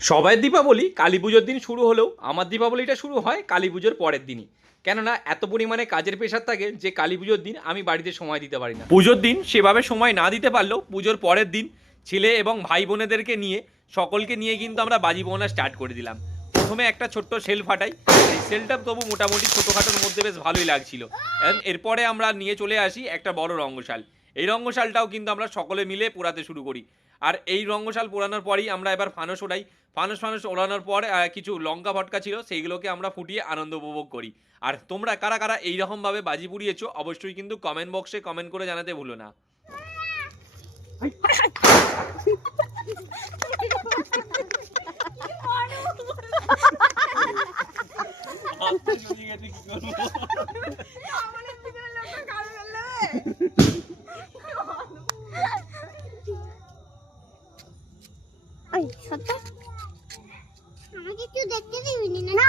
সবাইয়ের দীপাবলি কালী পুজোর দিন শুরু হলেও আমার দীপাবলিটা শুরু হয় কালী পুজোর পরের দিনই। কেননা এত পরিমাণে কাজের প্রেশার থাকে যে কালী পুজোর দিন আমি বাড়িতে সময় দিতে পারি না। পুজোর দিন সেভাবে সময় না দিতে পারলেও পুজোর পরের দিন ছেলে এবং ভাই বোনেদেরকে নিয়ে সকলকে নিয়ে কিন্তু আমরা বাজি পোড়ানো স্টার্ট করে দিলাম। প্রথমে একটা ছোট্ট সেল ফাটাই, সেই সেলটা তবু মোটামুটি ছোটোখাটোর মধ্যে বেশ ভালোই লাগছিল। এরপরে আমরা নিয়ে চলে আসি একটা বড় রঙ্গশাল। এই রঙ্গশালটাও কিন্তু আমরা সকলে মিলে পোড়াতে শুরু করি। আর এই রঙ্গশাল পোড়ানোর পরেই আমরা এবার ফানস ওড়াই। ফানস ওড়ানোর পর কিছু লঙ্কা ভটকা ছিল, সেইগুলোকে আমরা ফুটিয়ে আনন্দ উপভোগ করি। আর তোমরা কারা কারা এইরকমভাবে বাজি পুড়িয়েছো অবশ্যই কিন্তু কমেন্ট বক্সে কমেন্ট করে জানাতে ভুলো না। আমাকে কেউ দেখতে দিবি না?